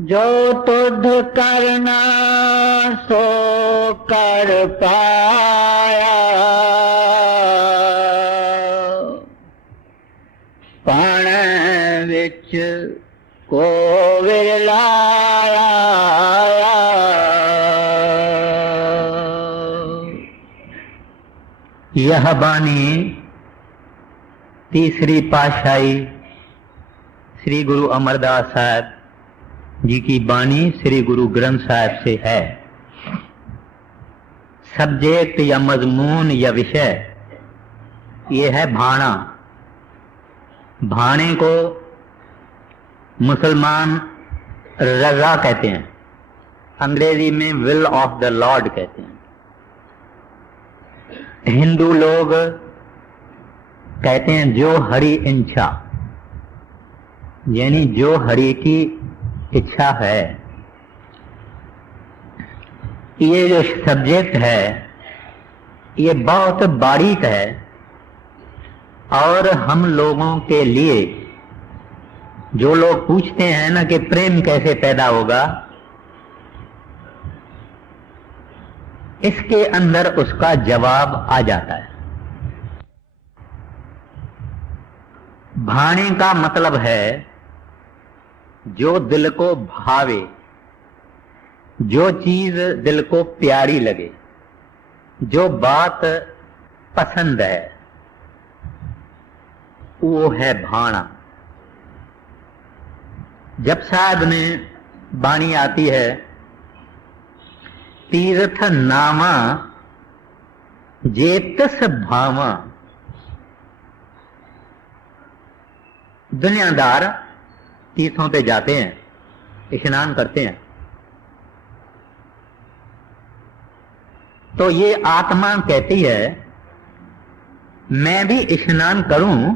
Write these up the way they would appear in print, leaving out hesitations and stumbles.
जो तुध करना सो कर पाया, पण विच को विरलाया। यह बानी तीसरी पातशाही श्री गुरु अमरदास साहब जी की बानी श्री गुरु ग्रंथ साहब से है। सब्जेक्ट या मजमून या विषय ये है भाणा। भाणे को मुसलमान रजा कहते हैं, अंग्रेजी में विल ऑफ द लॉर्ड कहते हैं। हिंदू लोग कहते हैं जो हरि इच्छा, यानी जो हरि की इच्छा है। ये जो सब्जेक्ट है ये बहुत बारीक है और हम लोगों के लिए, जो लोग पूछते हैं ना कि प्रेम कैसे पैदा होगा, इसके अंदर उसका जवाब आ जाता है। भाणे का मतलब है जो दिल को भावे, जो चीज दिल को प्यारी लगे, जो बात पसंद है, वो है भाणा। जब साहब में बाणी आती है तीर्थ नामा जेतस भावा, दुनियादार तीर्थों पे जाते हैं, स्नान करते हैं, तो ये आत्मा कहती है मैं भी स्नान करूं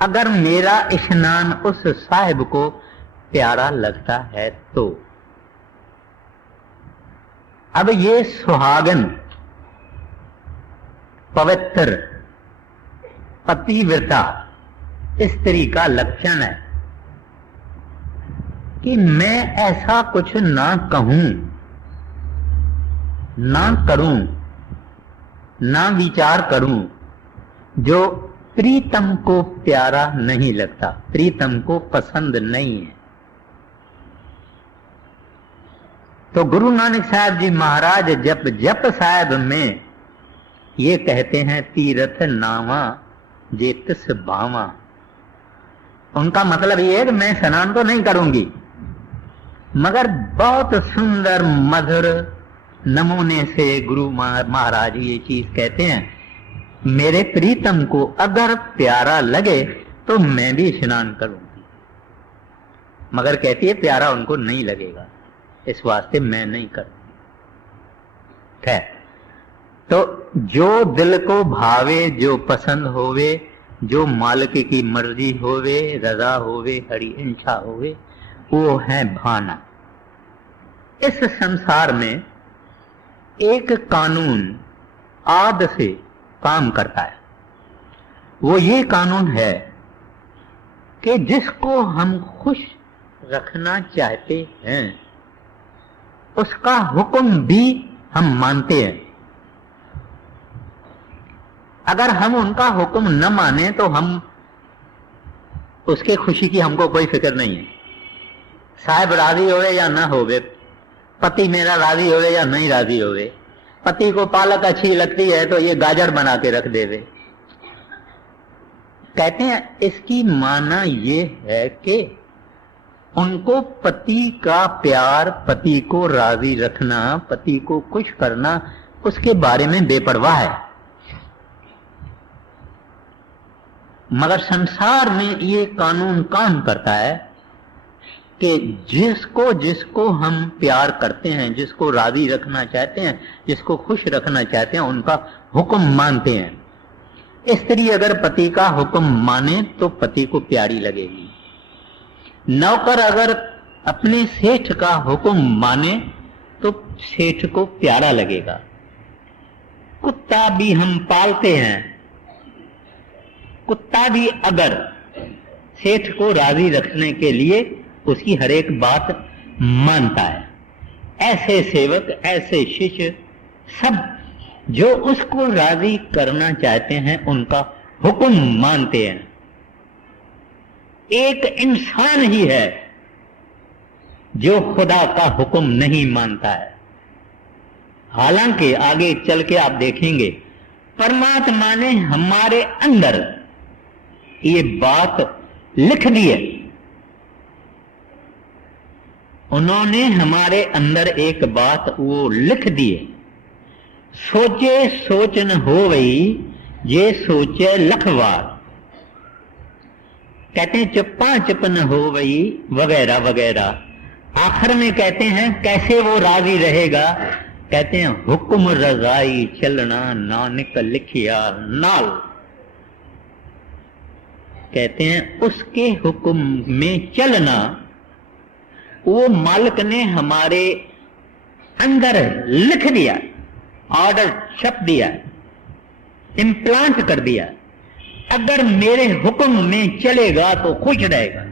अगर मेरा स्नान उस साहिब को प्यारा लगता है तो। अब ये सुहागन पवित्र पतिव्रता स्त्री का लक्षण है कि मैं ऐसा कुछ ना कहूं, ना करूं, ना विचार करूं जो प्रीतम को प्यारा नहीं लगता, प्रीतम को पसंद नहीं है। तो गुरु नानक साहब जी महाराज जप साहब में ये कहते हैं तीर्थ नावा जेतस भावा। उनका मतलब ये है कि मैं स्नान तो नहीं करूंगी, मगर बहुत सुंदर मधुर नमूने से गुरु महाराज ये चीज कहते हैं, मेरे प्रीतम को अगर प्यारा लगे तो मैं भी स्नान करूंगी, मगर कहती है प्यारा उनको नहीं लगेगा, इस वास्ते मैं नहीं करूंगी। है तो जो दिल को भावे, जो पसंद होवे, जो मालिक की मर्जी होवे, रजा होवे, हरि इच्छा होवे, वो है भाना। इस संसार में एक कानून आद से काम करता है, वो ये कानून है कि जिसको हम खुश रखना चाहते हैं उसका हुक्म भी हम मानते हैं। अगर हम उनका हुक्म न माने तो हम उसके खुशी की हमको कोई फिक्र नहीं है। साहब राजी होवे या ना होवे, पति मेरा राजी होवे या नहीं राजी होवे, पति को पालक अच्छी लगती है तो ये गाजर बना के रख देवे। कहते हैं इसकी माना ये है कि उनको पति का प्यार, पति को राजी रखना, पति को खुश करना, उसके बारे में बेपरवाह है। मगर संसार में ये कानून काम करता है कि जिसको जिसको हम प्यार करते हैं, जिसको राजी रखना चाहते हैं, जिसको खुश रखना चाहते हैं, उनका हुक्म मानते हैं। स्त्री अगर पति का हुक्म माने तो पति को प्यारी लगेगी। नौकर अगर अपने सेठ का हुक्म माने तो सेठ को प्यारा लगेगा। कुत्ता भी हम पालते हैं, कुत्ता भी अगर सेठ को राजी रखने के लिए उसकी हर एक बात मानता है। ऐसे सेवक, ऐसे शिष्य सब जो उसको राजी करना चाहते हैं उनका हुक्म मानते हैं। एक इंसान ही है जो खुदा का हुक्म नहीं मानता है। हालांकि आगे चल के आप देखेंगे परमात्मा ने हमारे अंदर ये बात लिख दी है। उन्होंने हमारे अंदर एक बात वो लिख दी है, सोचे सोच न होवई जे सोचे लखवार। कहते हैं चुप्पा चुप न होवई वगैरह वगैरह। आखिर में कहते हैं कैसे वो राजी रहेगा, कहते हैं हुक्म रजाई चलना नानक लिखिया नाल। कहते हैं उसके हुक्म में चलना वो मालिक ने हमारे अंदर लिख दिया, ऑर्डर छप दिया, इम्प्लांट कर दिया। अगर मेरे हुक्म में चलेगा तो खुश रहेगा,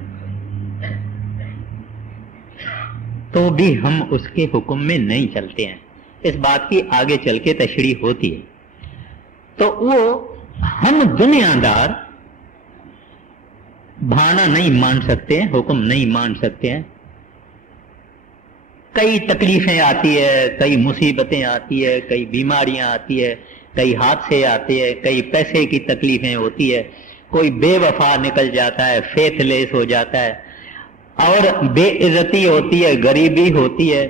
तो भी हम उसके हुक्म में नहीं चलते हैं। इस बात की आगे चल के तशरीह होती है। तो वो हम दुनियादार भाना नहीं मान सकते हैं, हुक्म नहीं मान सकते हैं। कई तकलीफें आती है, कई मुसीबतें आती है, कई बीमारियां आती है, कई हादसे आते हैं, कई पैसे की तकलीफें होती है, कोई बेवफा निकल जाता है, फेथलेस हो जाता है, और बेइज्जती होती है, गरीबी होती है।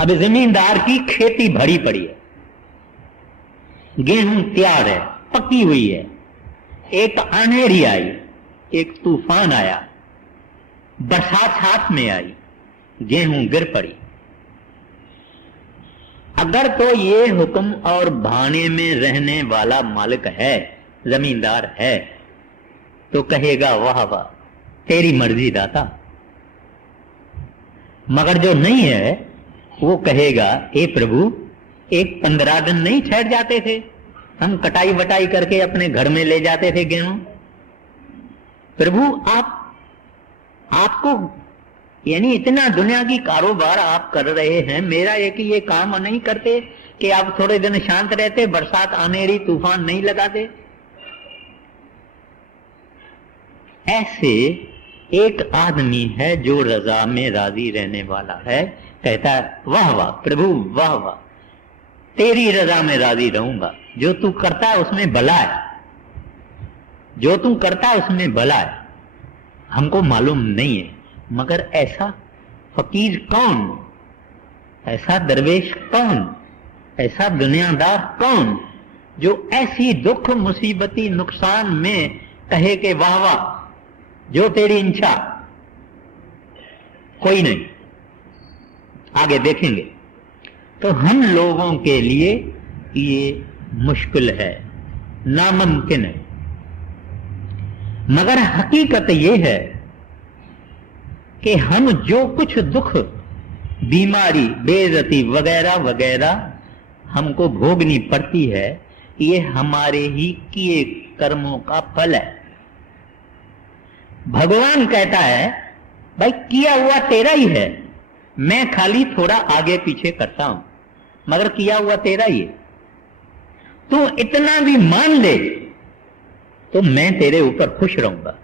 अब जमींदार की खेती भरी पड़ी है, गेहूं तैयार है, पकी हुई है, एक अंधेरी आई, एक तूफान आया, बरसात साथ में आई, गेहूं गिर पड़ी। अगर तो ये हुक्म और भाने में रहने वाला मालिक है, जमींदार है, तो कहेगा वाह वाह तेरी मर्जी दाता। मगर जो नहीं है वो कहेगा ए प्रभु, एक 15 दिन नहीं ठहर जाते थे, हम कटाई वटाई करके अपने घर में ले जाते थे गेहूं। प्रभु आपको यानी इतना दुनिया की कारोबार आप कर रहे हैं, मेरा एक ये काम नहीं करते कि आप थोड़े दिन शांत रहते, बरसात आनेरी तूफान नहीं लगाते। ऐसे एक आदमी है जो रजा में राजी रहने वाला है, कहता है वाह वाह प्रभु वाह वाह तेरी रजा में राजी रहूंगा। जो तू करता है उसमें भला है, जो तू करता है उसमें भला है। हमको मालूम नहीं है, मगर ऐसा फकीर कौन, ऐसा दरवेश कौन, ऐसा दुनियादार कौन जो ऐसी दुख मुसीबती नुकसान में कहे कि वाह वाह जो तेरी इच्छा। कोई नहीं। आगे देखेंगे तो हम लोगों के लिए ये मुश्किल है, नामुमकिन है। मगर हकीकत ये है कि हम जो कुछ दुख, बीमारी, बेइज्जती वगैरह वगैरह हमको भोगनी पड़ती है, ये हमारे ही किए कर्मों का फल है। भगवान कहता है भाई किया हुआ तेरा ही है, मैं खाली थोड़ा आगे पीछे करता हूं, मगर किया हुआ तेरा ही है। तू इतना भी मान ले तो मैं तेरे ऊपर खुश रहूंगा।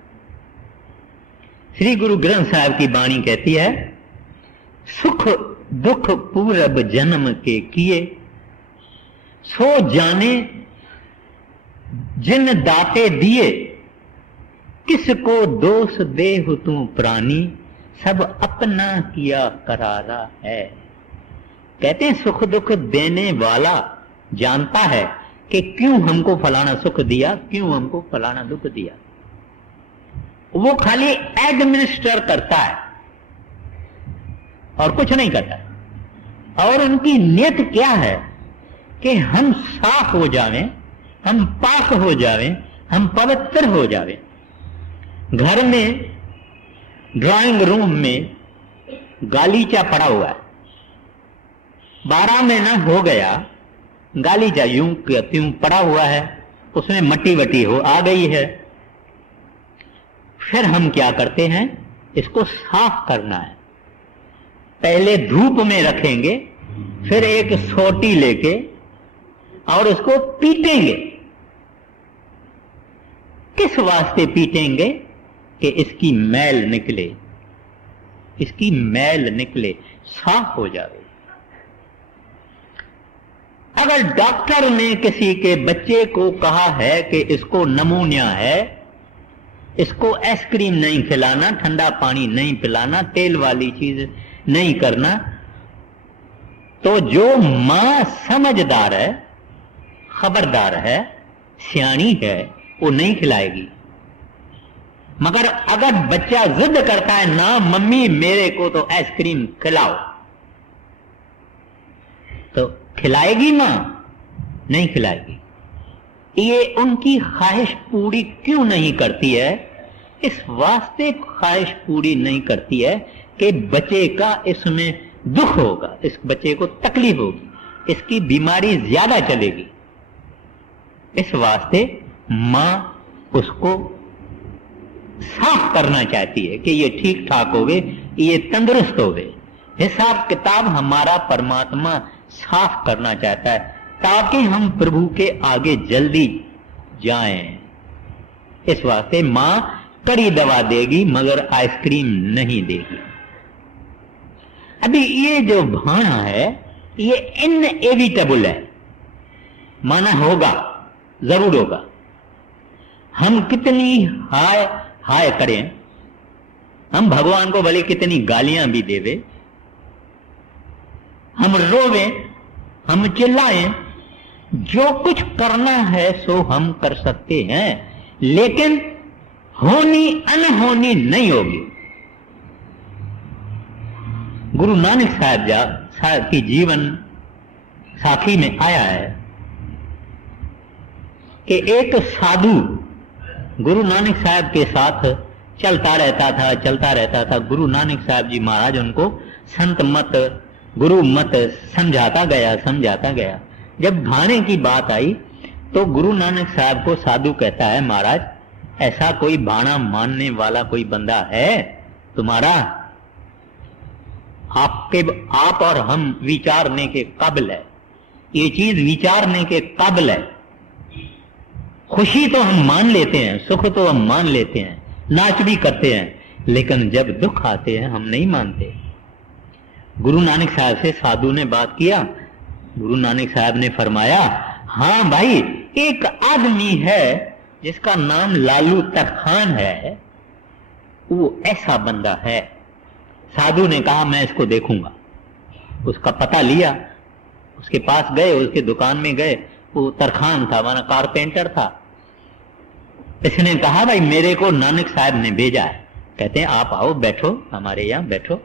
श्री गुरु ग्रंथ साहब की वाणी कहती है, सुख दुख पूरब जन्म के किए, सो जाने जिन दाते दिए, किसको दोष देहु तू प्राणी, सब अपना किया करारा है। कहते हैं सुख दुख देने वाला जानता है कि क्यों हमको फलाना सुख दिया, क्यों हमको फलाना दुख दिया। वो खाली एडमिनिस्टर करता है और कुछ नहीं करता। और उनकी नियत क्या है कि हम साफ हो जावें, हम पाक हो जावें, हम पवित्र हो जावें। घर में ड्राइंग रूम में गालीचा पड़ा हुआ है, 12 महीना हो गया, गालीचा यूं त्यों पड़ा हुआ है, उसमें मट्टी वट्टी हो आ गई है। फिर हम क्या करते हैं, इसको साफ करना है। पहले धूप में रखेंगे, फिर एक सोटी लेके और उसको पीटेंगे। किस वास्ते पीटेंगे? कि इसकी मैल निकले, इसकी मैल निकले, साफ हो जाए। अगर डॉक्टर ने किसी के बच्चे को कहा है कि इसको नमूनिया है, इसको आइसक्रीम नहीं खिलाना, ठंडा पानी नहीं पिलाना, तेल वाली चीज नहीं करना, तो जो मां समझदार है, खबरदार है, सियानी है, वो नहीं खिलाएगी। मगर अगर बच्चा जिद करता है ना मम्मी मेरे को तो आइसक्रीम खिलाओ, तो खिलाएगी मां? नहीं खिलाएगी। ये उनकी ख्वाहिश पूरी क्यों नहीं करती है? इस वास्ते ख्वाहिश पूरी नहीं करती है कि बच्चे का इसमें दुख होगा, इस बच्चे को तकलीफ होगी, इसकी बीमारी ज्यादा चलेगी। इस वास्ते मां उसको साफ करना चाहती है कि ये ठीक ठाक होवे, ये तंदुरुस्त होवे। हिसाब किताब हमारा परमात्मा साफ करना चाहता है ताकि हम प्रभु के आगे जल्दी जाएं। इस वास्ते मां कड़ी दवा देगी मगर आइसक्रीम नहीं देगी। अभी ये जो भाना है ये इनएविटेबल है, माना होगा, जरूर होगा। हम कितनी हाय हाय करें, हम भगवान को भले कितनी गालियां भी देवे, हम रोवे, हम चिल्लाएं, जो कुछ करना है सो हम कर सकते हैं, लेकिन होनी अनहोनी नहीं होगी। गुरु नानक साहब की जीवन साखी में आया है कि एक साधु गुरु नानक साहब के साथ चलता रहता था। गुरु नानक साहब जी महाराज उनको संत मत, गुरु मत समझाता गया। जब भाने की बात आई तो गुरु नानक साहब को साधु कहता है, महाराज ऐसा कोई भाना मानने वाला कोई बंदा है तुम्हारा? आप और हम विचारने के काबिल है, ये चीज विचारने के काबिल है। खुशी तो हम मान लेते हैं, सुख तो हम मान लेते हैं, नाच भी करते हैं, लेकिन जब दुख आते हैं हम नहीं मानते। गुरु नानक साहब से साधु ने बात किया। गुरु नानक साहब ने फरमाया, हाँ भाई, एक आदमी है जिसका नाम लालू तरखान है, वो ऐसा बंदा है। साधु ने कहा मैं इसको देखूंगा। उसका पता लिया, उसके पास गए, उसके दुकान में गए। वो तरखान था, माना कारपेंटर था। इसने कहा भाई मेरे को नानक साहब ने भेजा है। कहते हैं आप आओ, बैठो, हमारे यहां बैठो।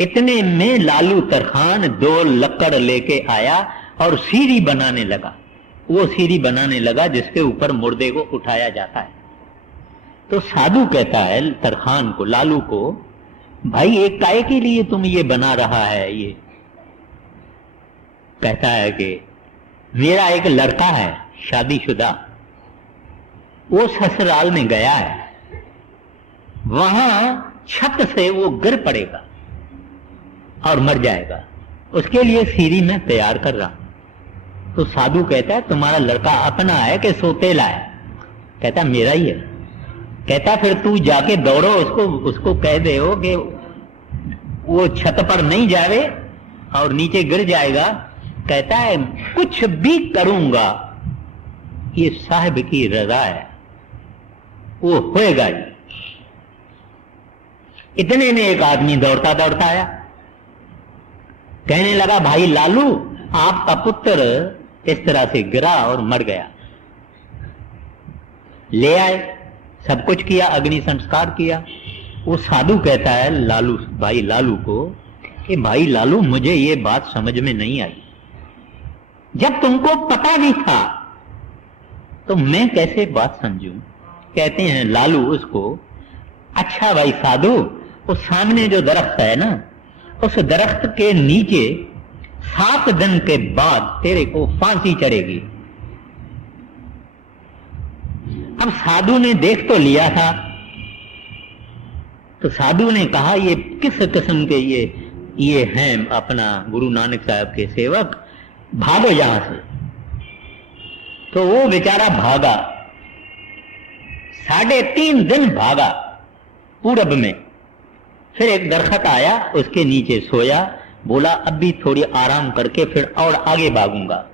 इतने में लालू तरखान 2 लकड़ लेके आया और सीढ़ी बनाने लगा। वो सीढ़ी बनाने लगा जिसके ऊपर मुर्दे को उठाया जाता है। तो साधु कहता है तरखान को, लालू को, भाई एक काय के लिए तुम ये बना रहा है? ये कहता है कि मेरा एक लड़का है शादीशुदा, वो ससुराल में गया है, वहां छत से वो गिर पड़ेगा और मर जाएगा, उसके लिए सीढ़ी में तैयार कर रहा हूं। तो साधु कहता है तुम्हारा लड़का अपना है कि सोतेला है? कहता मेरा ही है। कहता फिर तू जाके दौड़ो, उसको कह दे हो कि वो छत पर नहीं जावे और नीचे गिर जाएगा। कहता है कुछ भी करूंगा, ये साहब की रजा है, वो होएगा ही। इतने में एक आदमी दौड़ता दौड़ता आया, कहने लगा भाई लालू, आपका पुत्र इस तरह से गिरा और मर गया। ले आए, सब कुछ किया, अग्नि संस्कार किया। वो साधु कहता है लालू, भाई लालू को, कि भाई लालू मुझे ये बात समझ में नहीं आई, जब तुमको पता भी था तो मैं कैसे बात समझूं? कहते हैं लालू उसको, अच्छा भाई साधु, उस सामने जो दरख्त है ना, उस दरख्त के नीचे 7 दिन के बाद तेरे को फांसी चढ़ेगी। अब साधु ने देख तो लिया था तो साधु ने कहा ये किस किस्म के ये हैं अपना गुरु नानक साहब के सेवक, भागो यहां से। तो वो बेचारा भागा, 3.5 दिन भागा पूरब में। फिर एक दरख्त आया, उसके नीचे सोया, बोला अब भी थोड़ी आराम करके फिर और आगे भागूंगा।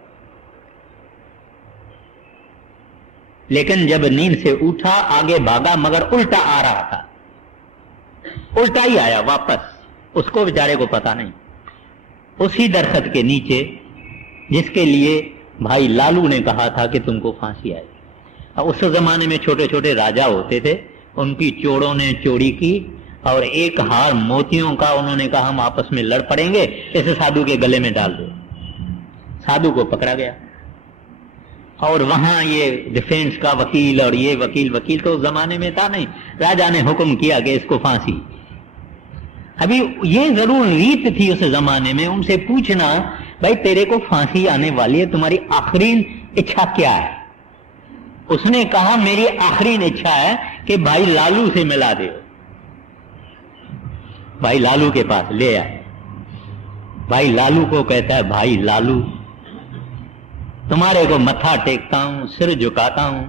लेकिन जब नींद से उठा, आगे भागा, मगर उल्टा आ रहा था, उल्टा ही आया वापस। उसको बेचारे को पता नहीं। उसी दरख्त के नीचे जिसके लिए भाई लालू ने कहा था कि तुमको फांसी आएगी। उस जमाने में छोटे छोटे राजा होते थे, उनकी चोरों ने चोरी की और एक हार मोतियों का उन्होंने कहा हम आपस में लड़ पड़ेंगे, इसे साधु के गले में डाल दो। साधु को पकड़ा गया और वहां ये डिफेंस का वकील और ये वकील तो उस जमाने में था नहीं, राजा ने हुक्म किया कि इसको फांसी। अभी ये जरूर रीत थी उस जमाने में उनसे पूछना, भाई तेरे को फांसी आने वाली है, तुम्हारी आखिरी इच्छा क्या है? उसने कहा मेरी आखिरी इच्छा है कि भाई लालू से मिला दे। भाई लालू के पास ले आए। भाई लालू को कहता है, भाई लालू तुम्हारे को मत्था टेकता हूं, सिर झुकाता हूं,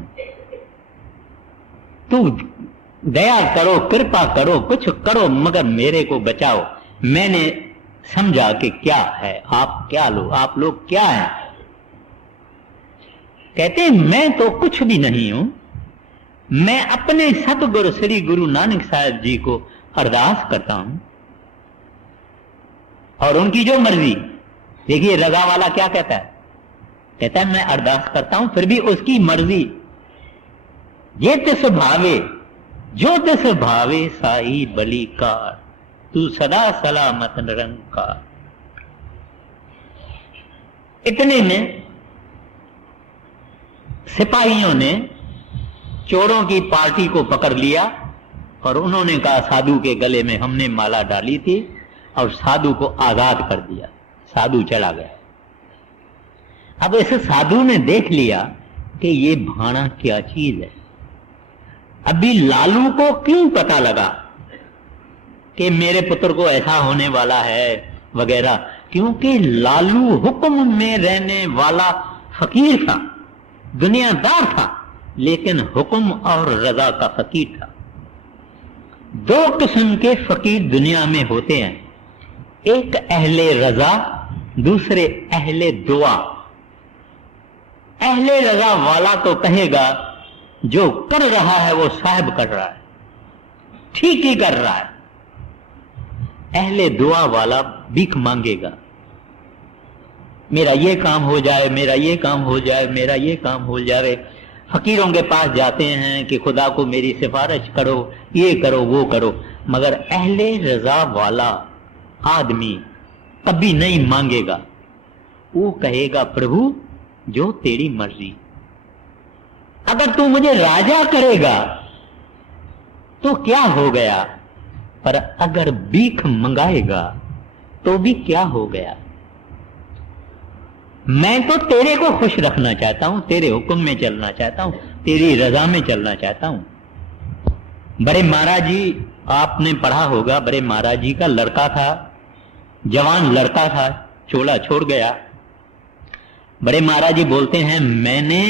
तू दया करो, कृपा करो, कुछ करो, मगर मेरे को बचाओ। मैंने समझा कि क्या है, आप लोग क्या हैं? कहते मैं तो कुछ भी नहीं हूं, मैं अपने सतगुरु श्री गुरु नानक साहब जी को अरदास करता हूं और उनकी जो मर्जी। देखिए रजा वाला क्या कहता है, कहता है मैं अरदास करता हूं फिर भी उसकी मर्जी। ये तिस भावे जो तिस भावे साई बलिकार, तू सदा सलामत निरंकार। इतने में सिपाहियों ने चोरों की पार्टी को पकड़ लिया और उन्होंने कहा साधु के गले में हमने माला डाली थी और साधु को आजाद कर दिया। साधु चला गया। अब इस साधु ने देख लिया कि ये भाना क्या चीज है। अभी लालू को क्यों पता लगा कि मेरे पुत्र को ऐसा होने वाला है वगैरह? क्योंकि लालू हुक्म में रहने वाला फकीर था, दुनियादार था, लेकिन हुक्म और रजा का फकीर था। दो किस्म के फकीर दुनिया में होते हैं, एक अहले रजा, दूसरे अहले दुआ। अहले रजा वाला तो कहेगा जो कर रहा है वो साहब कर रहा है, ठीक ही कर रहा है। अहले दुआ वाला भीख मांगेगा, मेरा ये काम हो जाए, मेरा ये काम हो जाए, मेरा ये काम हो जाए। फकीरों के पास जाते हैं कि खुदा को मेरी सिफारिश करो, ये करो, वो करो। मगर अहले रजा वाला आदमी कभी नहीं मांगेगा, वो कहेगा प्रभु जो तेरी मर्जी। अगर तू मुझे राजा करेगा तो क्या हो गया, पर अगर भीख मंगाएगा तो भी क्या हो गया। मैं तो तेरे को खुश रखना चाहता हूं, तेरे हुक्म में चलना चाहता हूं, तेरी रजा में चलना चाहता हूं। बड़े महाराज जी, आपने पढ़ा होगा, बड़े महाराज जी का लड़का था, जवान लड़का था, चोला छोड़ गया। बड़े महाराज जी बोलते हैं मैंने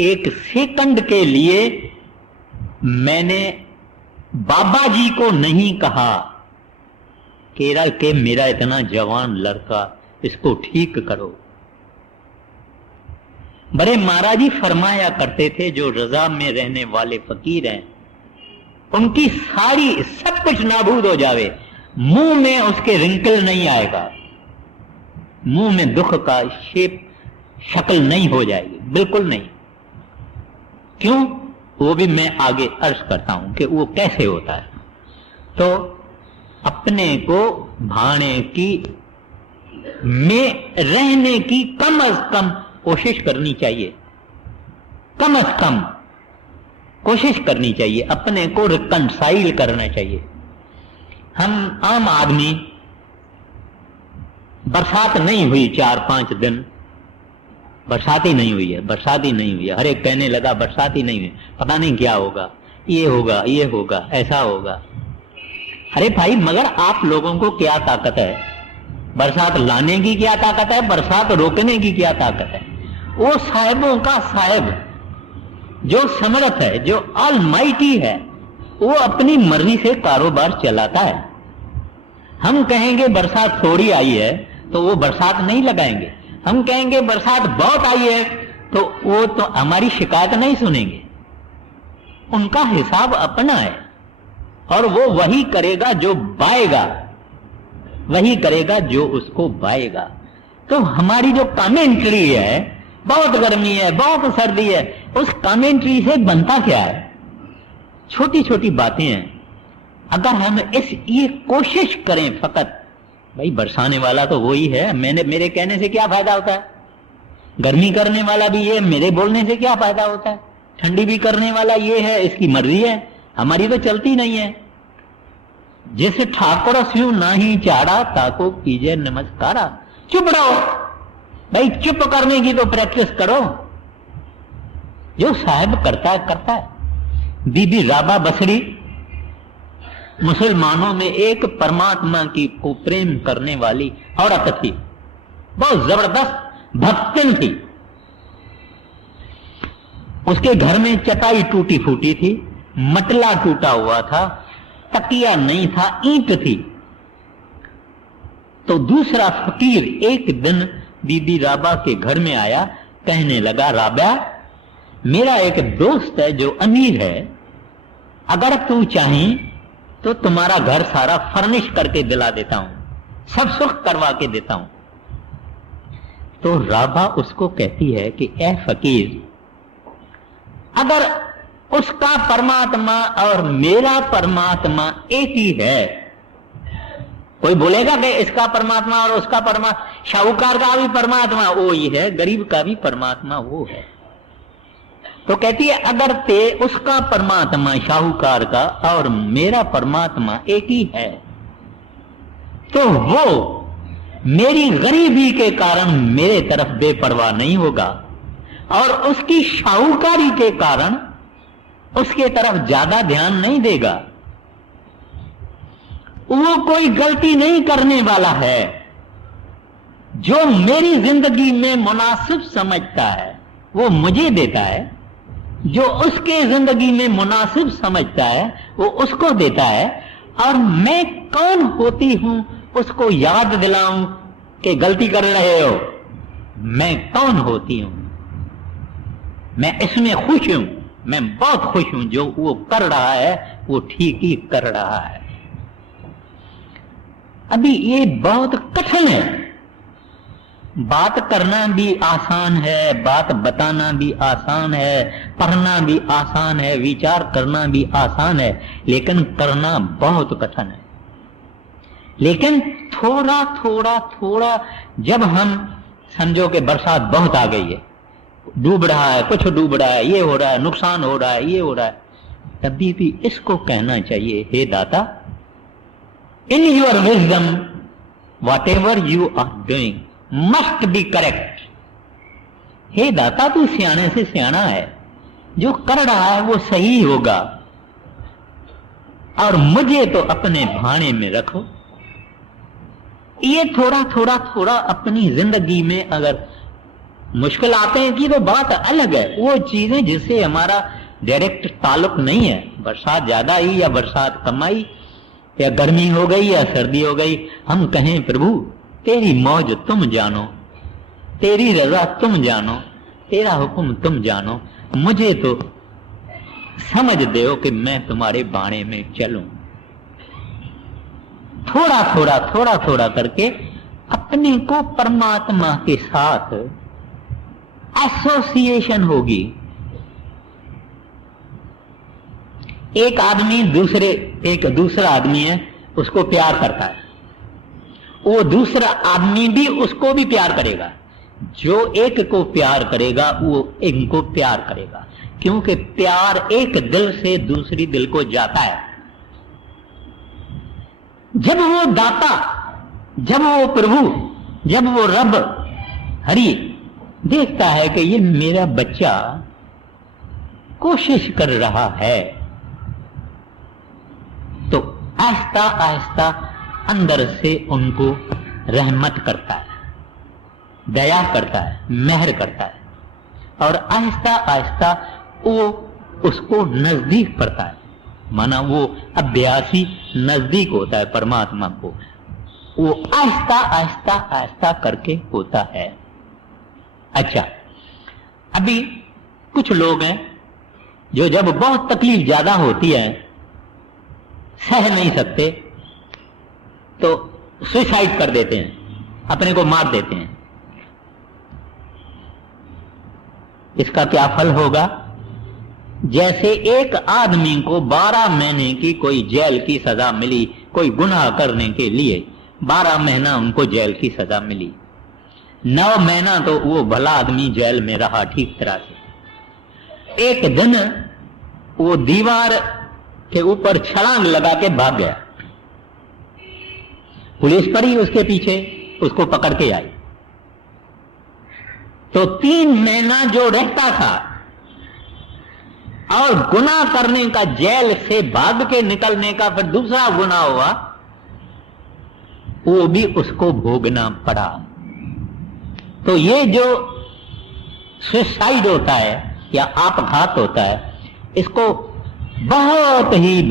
एक सेकंड के लिए मैंने बाबा जी को नहीं कहा केरल के मेरा इतना जवान लड़का, इसको ठीक करो। बड़े महाराज जी फरमाया करते थे जो रजा में रहने वाले फकीर हैं उनकी सारी सब कुछ नाबूद हो जावे, मुंह में उसके रिंकल नहीं आएगा, मुंह में दुख का शक्ल नहीं हो जाएगी, बिल्कुल नहीं। क्यों? वो भी मैं आगे अर्ज करता हूं कि वो कैसे होता है। तो अपने को भाने की में रहने की कम अज कम कोशिश करनी चाहिए, कम अज कम कोशिश करनी चाहिए, अपने को रिकंसाइल करना चाहिए। हम आम आदमी, बरसात नहीं हुई 4-5 दिन, बरसात ही नहीं हुई है, बरसात ही नहीं हुई है। हर एक कहने लगा बरसात ही नहीं हुई, पता नहीं क्या होगा, ये होगा, ये होगा, ऐसा होगा। अरे भाई, मगर आप लोगों को क्या ताकत है? बरसात लाने की क्या ताकत है? बरसात रोकने की क्या ताकत है? वो साहिबों का साहिब जो समर्थ है, जो ऑलमाइटी है, वो अपनी मर्जी से कारोबार चलाता है। हम कहेंगे बरसात थोड़ी आई है तो वो बरसात नहीं लगाएंगे। हम कहेंगे बरसात बहुत आई है तो वो तो हमारी शिकायत नहीं सुनेंगे। उनका हिसाब अपना है और वो वही करेगा जो बाएगा, वही करेगा जो उसको बाएगा। तो हमारी जो कमेंट्री है, बहुत गर्मी है, बहुत सर्दी है, उस कमेंट्री से बनता क्या है? छोटी छोटी बातें हैं। अगर हम ये कोशिश करें फकत, भाई बरसाने वाला तो वही है, मेरे कहने से क्या फायदा होता है? गर्मी करने वाला भी ये, मेरे बोलने से क्या फायदा होता है? ठंडी भी करने वाला ये है, इसकी मर्जी है, हमारी तो चलती नहीं है। जैसे ठाकुर स्यू नाही चाड़ा ताको कीजिए नमस्कारा। चुप रहो भाई, चुप करने की तो प्रैक्टिस करो। जो साहब करता है करता है। बीबी राबा बसरी मुसलमानों में एक परमात्मा की को प्रेम करने वाली औरत थी, बहुत जबरदस्त भक्तिन थी। उसके घर में चटाई टूटी फूटी थी, मटला टूटा हुआ था, तकिया नहीं था, ईंट थी। तो दूसरा फकीर एक दिन बीबी राबा के घर में आया, कहने लगा, राबा मेरा एक दोस्त है जो अमीर है, अगर तू चाहे तो तुम्हारा घर सारा फर्निश करके दिला देता हूं, सब सुख करवा के देता हूं। तो राबा उसको कहती है कि ए फकीर, अगर उसका परमात्मा और मेरा परमात्मा एक ही है, कोई बोलेगा कि इसका परमात्मा और उसका परमात्मा, शाहूकार का भी परमात्मा वो ही है, गरीब का भी परमात्मा वो है। तो कहती है अगर ते उसका परमात्मा शाहूकार का और मेरा परमात्मा एक ही है, तो वो मेरी गरीबी के कारण मेरे तरफ बेपरवाह नहीं होगा और उसकी शाहूकारी के कारण उसके तरफ ज्यादा ध्यान नहीं देगा। वो कोई गलती नहीं करने वाला है। जो मेरी जिंदगी में मुनासिब समझता है वो मुझे देता है, जो उसके जिंदगी में मुनासिब समझता है वो उसको देता है। और मैं कौन होती हूं उसको याद दिलाऊं कि गलती कर रहे हो। मैं कौन होती हूं, मैं इसमें खुश हूं, मैं बहुत खुश हूं। जो वो कर रहा है वो ठीक ही कर रहा है। अभी ये बहुत कठिन है। बात करना भी आसान है, बात बताना भी आसान है, पढ़ना भी आसान है, विचार करना भी आसान है, लेकिन करना बहुत कठिन है। लेकिन थोड़ा थोड़ा थोड़ा जब हम समझो कि बरसात बहुत आ गई है, डूब रहा है, कुछ डूब रहा है, ये हो रहा है, नुकसान हो रहा है, ये हो रहा है, तभी भी इसको कहना चाहिए, हे दाता, in your wisdom whatever you are doing must be correct. हे दाता, तू सियाने से सियाना है, जो कर रहा है वो सही होगा और मुझे तो अपने भाने में रखो। ये थोड़ा थोड़ा थोड़ा अपनी जिंदगी में अगर मुश्किल आते हैं कि तो बात अलग है, वो चीजें जिससे हमारा डायरेक्ट ताल्लुक नहीं है। बरसात ज्यादा आई या बरसात कम आई, या गर्मी हो गई या सर्दी हो गई, हम कहें प्रभु तेरी मौज तुम जानो, तेरी रजा तुम जानो, तेरा हुक्म तुम जानो, मुझे तो समझ दो कि मैं तुम्हारे बाणे में चलूं। थोड़ा थोड़ा थोड़ा थोड़ा करके अपने को परमात्मा के साथ एसोसिएशन होगी। एक दूसरा आदमी है, उसको प्यार करता है, वो दूसरा आदमी भी उसको भी प्यार करेगा। जो एक को प्यार करेगा वो एक को प्यार करेगा, क्योंकि प्यार एक दिल से दूसरी दिल को जाता है। जब वो दाता, जब वो प्रभु, जब वो रब हरि देखता है कि ये मेरा बच्चा कोशिश कर रहा है, तो आहिस्ता आहिस्ता अंदर से उनको रहमत करता है, दया करता है, मेहर करता है, और आहिस्ता आहिस्ता वो उसको नजदीक करता है। माना वो अभ्यासी नजदीक होता है परमात्मा को, वो आहिस्ता आहिस्ता आहिस्ता करके होता है। अच्छा, अभी कुछ लोग हैं जो जब बहुत तकलीफ ज्यादा होती है, सह नहीं सकते, तो सुसाइड कर देते हैं, अपने को मार देते हैं। इसका क्या फल होगा? जैसे एक आदमी को 12 महीने की कोई जेल की सजा मिली, कोई गुनाह करने के लिए 12 महीना उनको जेल की सजा मिली, 9 महीना तो वो भला आदमी जेल में रहा ठीक तरह से। एक दिन वो दीवार के ऊपर छलांग लगा के भाग गया, पुलिस पड़ी उसके पीछे, उसको पकड़ के आई। तो 3 महीना जो रहता था और गुनाह करने का, जेल से भाग के निकलने का फिर दूसरा गुनाह हुआ, वो भी उसको भोगना पड़ा। तो ये जो सुसाइड होता है या आपघात होता है, इसको बहुत ही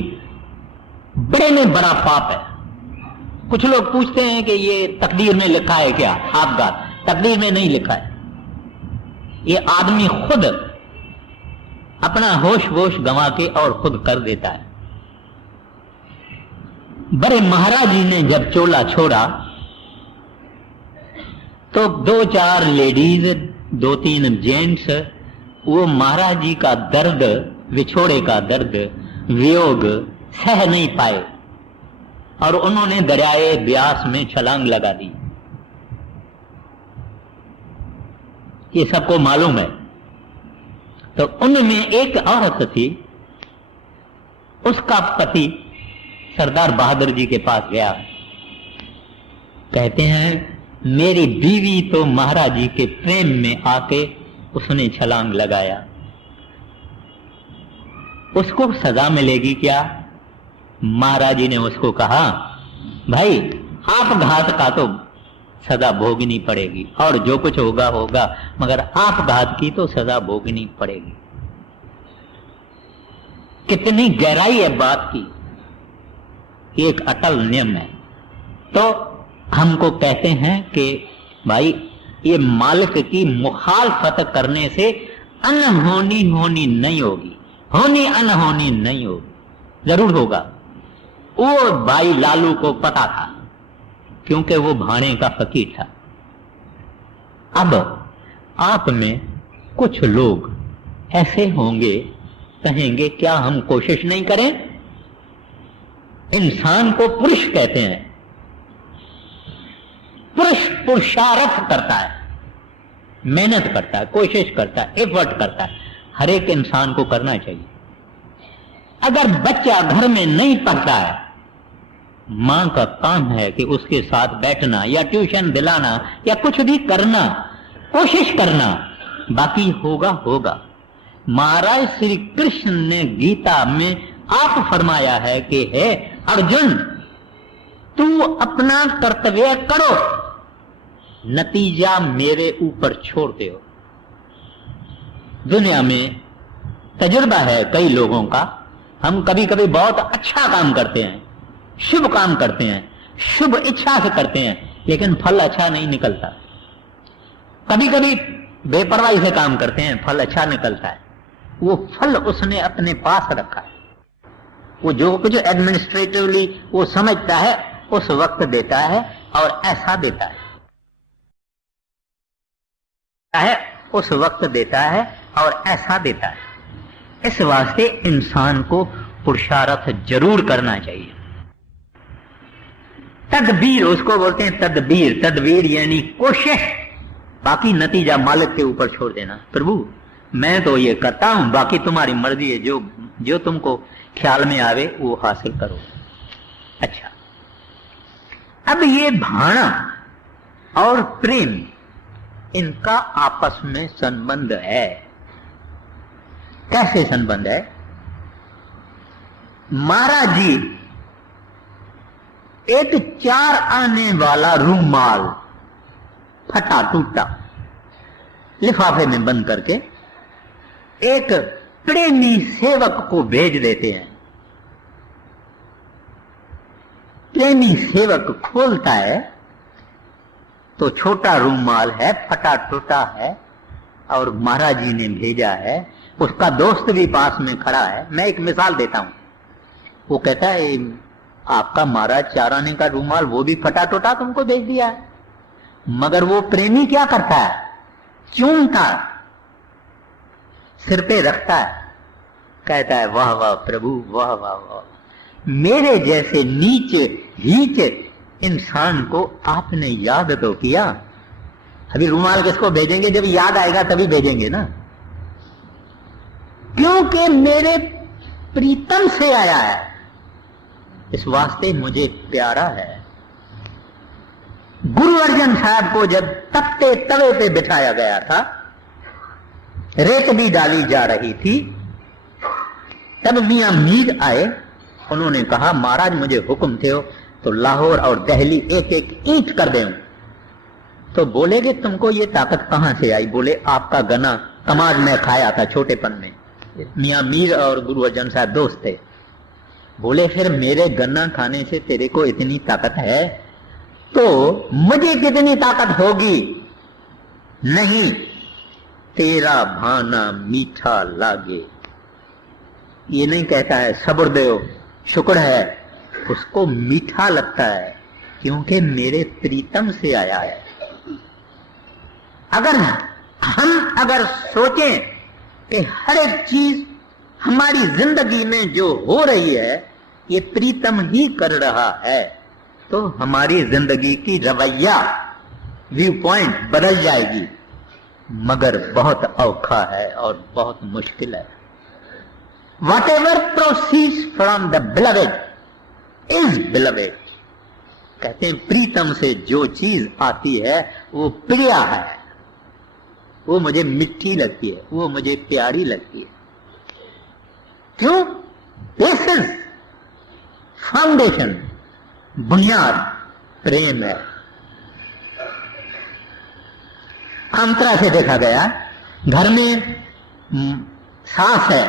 बड़े में बड़ा पाप है। कुछ लोग पूछते हैं कि ये तकदीर में लिखा है क्या आपघात? तकदीर में नहीं लिखा है, ये आदमी खुद अपना होश वोश गंवा के और खुद कर देता है। बड़े महाराज जी ने जब चोला छोड़ा तो 2-4 लेडीज, 2-3 जेंट्स वो महाराज जी का दर्द, विछोड़े का दर्द, वियोग सह नहीं पाए और उन्होंने दरियाए ब्यास में छलांग लगा दी। ये सबको मालूम है। तो उनमें एक औरत थी, उसका पति सरदार बहादुर जी के पास गया, कहते हैं मेरी बीवी तो महाराज जी के प्रेम में आके उसने छलांग लगाया, उसको सजा मिलेगी क्या? महाराज जी ने उसको कहा, भाई आपघात का तो सजा भोगनी पड़ेगी और जो कुछ होगा होगा, मगर आपघात की तो सजा भोगनी पड़ेगी। कितनी गहराई है बात की, एक अटल नियम है। तो हमको कहते हैं कि भाई ये मालिक की मुखालफत करने से अनहोनी होनी नहीं होगी, होनी अनहोनी नहीं होगी, जरूर होगा। वो भाई लालू को पता था क्योंकि वो भाणे का फकीर था। अब आप में कुछ लोग ऐसे होंगे, कहेंगे क्या हम कोशिश नहीं करें? इंसान को पुरुष कहते हैं, पुरुष पुरुषार्थ करता है, मेहनत करता है, कोशिश करता है, एफर्ट करता है, हर एक इंसान को करना चाहिए। अगर बच्चा घर में नहीं पढ़ता है, मां का काम है कि उसके साथ बैठना या ट्यूशन दिलाना या कुछ भी करना, कोशिश करना, बाकी होगा होगा। महाराज श्री कृष्ण ने गीता में आप फरमाया है कि हे अर्जुन, तू अपना कर्तव्य करो, नतीजा मेरे ऊपर छोड़ दो। दुनिया में तजुर्बा है कई लोगों का, हम कभी कभी बहुत अच्छा काम करते हैं, शुभ काम करते हैं, शुभ इच्छा से करते हैं, लेकिन फल अच्छा नहीं निकलता। कभी कभी बेपरवाही से काम करते हैं, फल अच्छा निकलता है। वो फल उसने अपने पास रखा है, वो जो कुछ एडमिनिस्ट्रेटिवली वो समझता है उस वक्त देता है और ऐसा देता है, उस वक्त देता है और ऐसा देता है। इस वास्ते इंसान को पुरुषार्थ जरूर करना चाहिए। तदबीर उसको बोलते हैं, तदबीर, तदबीर यानी कोशिश, बाकी नतीजा मालिक के ऊपर छोड़ देना। प्रभु मैं तो ये करता हूं, बाकी तुम्हारी मर्जी है, जो तुमको ख्याल में आवे वो हासिल करो। अच्छा, अब ये भाना और प्रेम, इनका आपस में संबंध है। कैसे संबंध है? महाराज जी एक 4 आने वाला रूमाल फटा टूटा लिफाफे में बंद करके एक प्रेमी सेवक को भेज देते हैं। प्रेमी सेवक खोलता है तो छोटा रूमाल है, फटा टूटा है, और महाराज जी ने भेजा है। उसका दोस्त भी पास में खड़ा है। मैं एक मिसाल देता हूं। वो कहता है आपका महाराज 4 आने का रूमाल वो भी फटा टूटा तुमको भेज दिया है। मगर वो प्रेमी क्या करता है? चूमता, सिर पे रखता है, कहता है वाह वाह प्रभु, वाह वाह वाह, मेरे जैसे नीचे हीचे इंसान को आपने याद तो किया। अभी रूमाल किसको भेजेंगे? जब याद आएगा तभी भेजेंगे ना, क्योंकि मेरे प्रीतम से आया है, इस वास्ते मुझे प्यारा है। गुरु अर्जन साहब को जब तपते तवे पे बिठाया गया था, रेत भी डाली जा रही थी, तब मियां मीर आए। उन्होंने कहा महाराज मुझे हुक्म थे तो लाहौर और दिल्ली एक एक ईंट कर दें। तो बोले कि तुमको ये ताकत कहां से आई? बोले आपका गना कमाद में खाया था छोटेपन में। मियां मीर और गुरु अर्जन साहब दोस्त थे। बोले फिर मेरे गन्ना खाने से तेरे को इतनी ताकत है तो मुझे कितनी ताकत होगी? नहीं, तेरा भाना मीठा लागे। ये नहीं कहता है सब्र दो, शुक्र है, उसको मीठा लगता है क्योंकि मेरे प्रीतम से आया है। अगर सोचें कि हर एक चीज हमारी जिंदगी में जो हो रही है ये प्रीतम ही कर रहा है, तो हमारी जिंदगी की रवैया, व्यू पॉइंट बदल जाएगी। मगर बहुत औखा है और बहुत मुश्किल है। Whatever proceeds from the beloved is beloved। कहते हैं प्रीतम से जो चीज आती है वो प्रिया है, वो मुझे मिठी लगती है, वो मुझे प्यारी लगती है। क्यों? बेसिस, फाउंडेशन, बुनियाद प्रेम है। आम तरह से देखा गया, घर में सास है,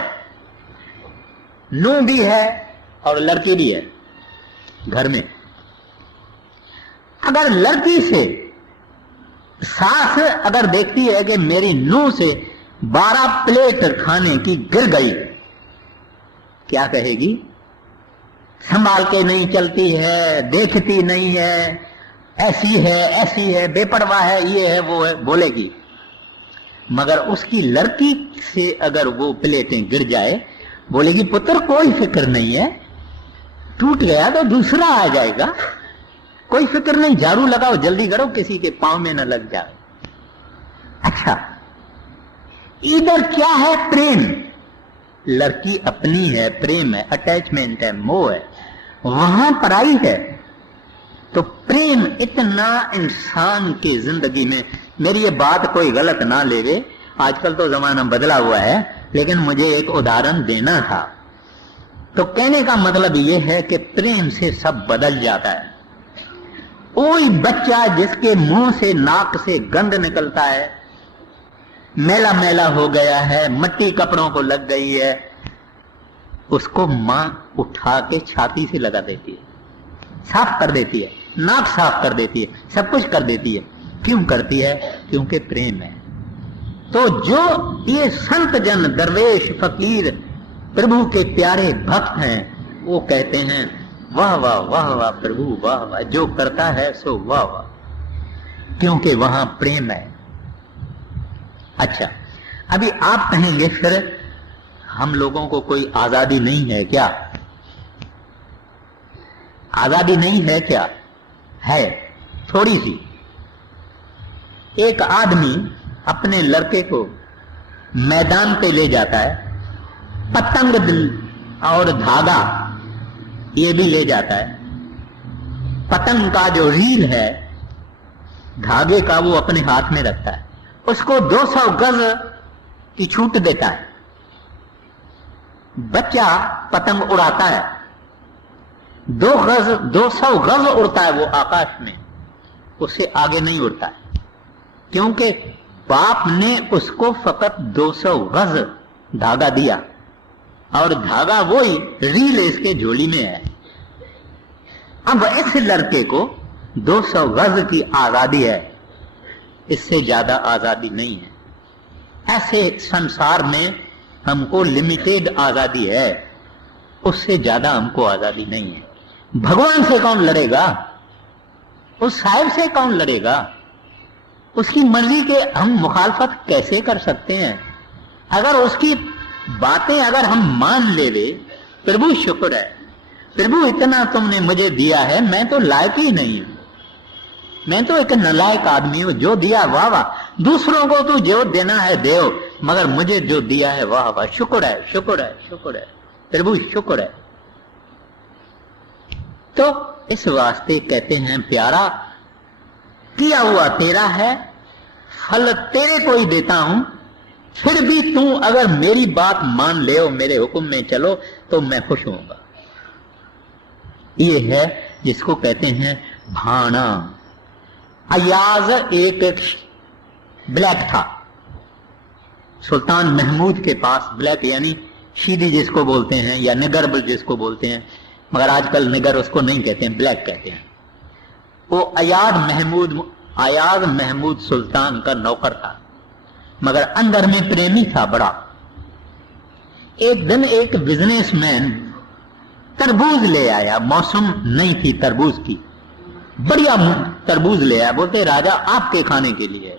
नूह भी है और लड़की भी है घर में। अगर लड़की से सास अगर देखती है कि मेरी नूह से 12 प्लेट खाने की गिर गई, क्या कहेगी? संभाल के नहीं चलती है, देखती नहीं है, ऐसी है, बेपरवाह है, ये है वो है, बोलेगी। मगर उसकी लड़की से अगर वो प्लेटें गिर जाए, बोलेगी पुत्र कोई फिक्र नहीं है, टूट गया तो दूसरा आ जाएगा, कोई फिक्र नहीं, झाड़ू लगाओ, जल्दी करो, किसी के पांव में न लग जाए। अच्छा, इधर क्या है? प्रेम। लड़की अपनी है, प्रेम है, अटैचमेंट है, मोह है। वहां पराई है। तो प्रेम इतना इंसान की जिंदगी में, मेरी ये बात कोई गलत ना लेवे, आजकल तो जमाना बदला हुआ है, लेकिन मुझे एक उदाहरण देना था। तो कहने का मतलब यह है कि प्रेम से सब बदल जाता है। कोई बच्चा जिसके मुंह से, नाक से गंध निकलता है, मैला मैला हो गया है, मट्टी कपड़ों को लग गई है, उसको मां उठा के छाती से लगा देती है, साफ कर देती है, नाक साफ कर देती है, सब कुछ कर देती है। क्यों करती है? क्योंकि प्रेम है। तो जो ये संत जन, दरवेश, फकीर, प्रभु के प्यारे भक्त हैं, वो कहते हैं वाह वाह वाह वाह प्रभु, वाह वाह, जो करता है सो वाह वाह, क्योंकि वहां प्रेम है। अच्छा, अभी आप कहेंगे फिर हम लोगों को कोई आजादी नहीं है क्या? आजादी नहीं है क्या? है, थोड़ी सी। एक आदमी अपने लड़के को मैदान पे ले जाता है, पतंग और धागा ये भी ले जाता है। पतंग का जो रील है, धागे का, वो अपने हाथ में रखता है, उसको 200 गज की छूट देता है। बच्चा पतंग उड़ाता है, 200 गज उड़ता है वो आकाश में, उससे आगे नहीं उड़ता है, क्योंकि बाप ने उसको फकत 200 गज धागा दिया, और धागा वही रील इसके झोली में है। अब इस लड़के को 200 गज की आजादी है, इससे ज्यादा आजादी नहीं है। ऐसे संसार में हमको लिमिटेड आजादी है, उससे ज्यादा हमको आजादी नहीं है। भगवान से कौन लड़ेगा? उस साहिब से कौन लड़ेगा? उसकी मर्जी के हम मुखालफत कैसे कर सकते हैं? अगर उसकी बातें अगर हम मान ले, प्रभु शुक्र है, प्रभु इतना तुमने मुझे दिया है, मैं तो लायक ही नहीं हूं, मैं तो एक नालायक आदमी हूं, जो दिया वाह वाह, दूसरों को तो जो देना है देओ, मगर मुझे जो दिया है वाह वाह, शुक्र है, शुक्र है, शुक्र है, प्रभु शुक्र है। तो इस वास्ते कहते हैं प्यारा, किया हुआ तेरा है, फल तेरे को ही देता हूं, फिर भी तू अगर मेरी बात मान ले, मेरे हुक्म में चलो, तो मैं खुश होऊंगा। ये है जिसको कहते हैं भाना। अयाज एक ब्लैक था, सुल्तान महमूद के पास, ब्लैक यानी शीदी जिसको बोलते हैं, या निगर जिसको बोलते हैं, मगर आजकल निगर उसको नहीं कहते हैं, ब्लैक कहते हैं। वो अयाज महमूद सुल्तान का नौकर था, मगर अंदर में प्रेमी था बड़ा। एक दिन एक बिजनेसमैन तरबूज ले आया, मौसम नहीं थी तरबूज की, बढ़िया तरबूज ले आया, बोलते राजा आपके खाने के लिए।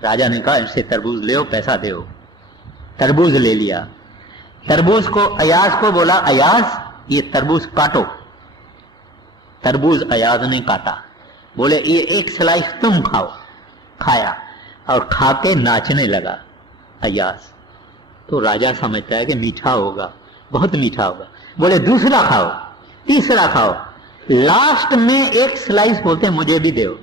राजा ने कहा इससे तरबूज ले, पैसा दो। तरबूज ले लिया, तरबूज को अयाज को बोला, अयाज ये तरबूज काटो। तरबूज अयाज ने काटा, बोले ये एक स्लाइस तुम खाओ। खाया और खा के नाचने लगा अयाज। तो राजा समझता है कि मीठा होगा, बहुत मीठा होगा, बोले दूसरा खाओ, तीसरा खाओ, लास्ट में एक स्लाइस बोलते मुझे भी दो।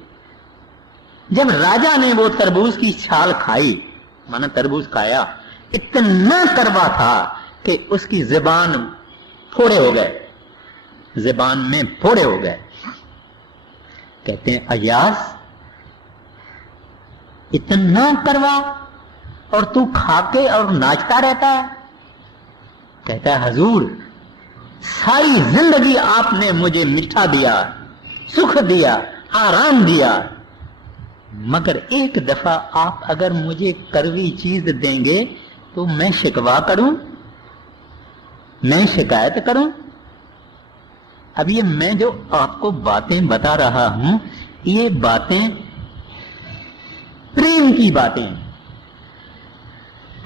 जब राजा ने वो तरबूज की छाल खाई, माना तरबूज खाया, इतना कड़वा था कि उसकी जुबान फोड़े हो गए, जुबान में फोड़े हो गए। कहते हैं अयाज इतना कड़वा और तू खा के और नाचता रहता है? कहता है हजूर सारी जिंदगी आपने मुझे मीठा दिया, सुख दिया, आराम दिया, मगर एक दफा आप अगर मुझे कड़वी चीज देंगे तो मैं शिकवा करूं, मैं शिकायत करूं? अब ये मैं जो आपको बातें बता रहा हूं, ये बातें प्रेम की बातें।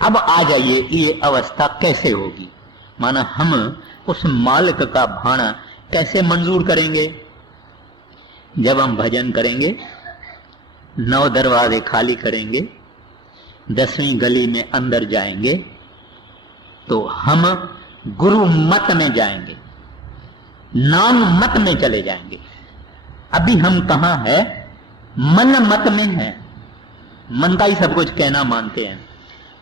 अब आ जाइए ये अवस्था कैसे होगी? माना हम उस मालिक का भाना कैसे मंजूर करेंगे? जब हम भजन करेंगे, 9 दरवाजे खाली करेंगे, 10वीं गली में अंदर जाएंगे, तो हम गुरु मत में जाएंगे, नाम मत में चले जाएंगे। अभी हम कहां है? मन मत में है, मन का ही सब कुछ कहना मानते हैं।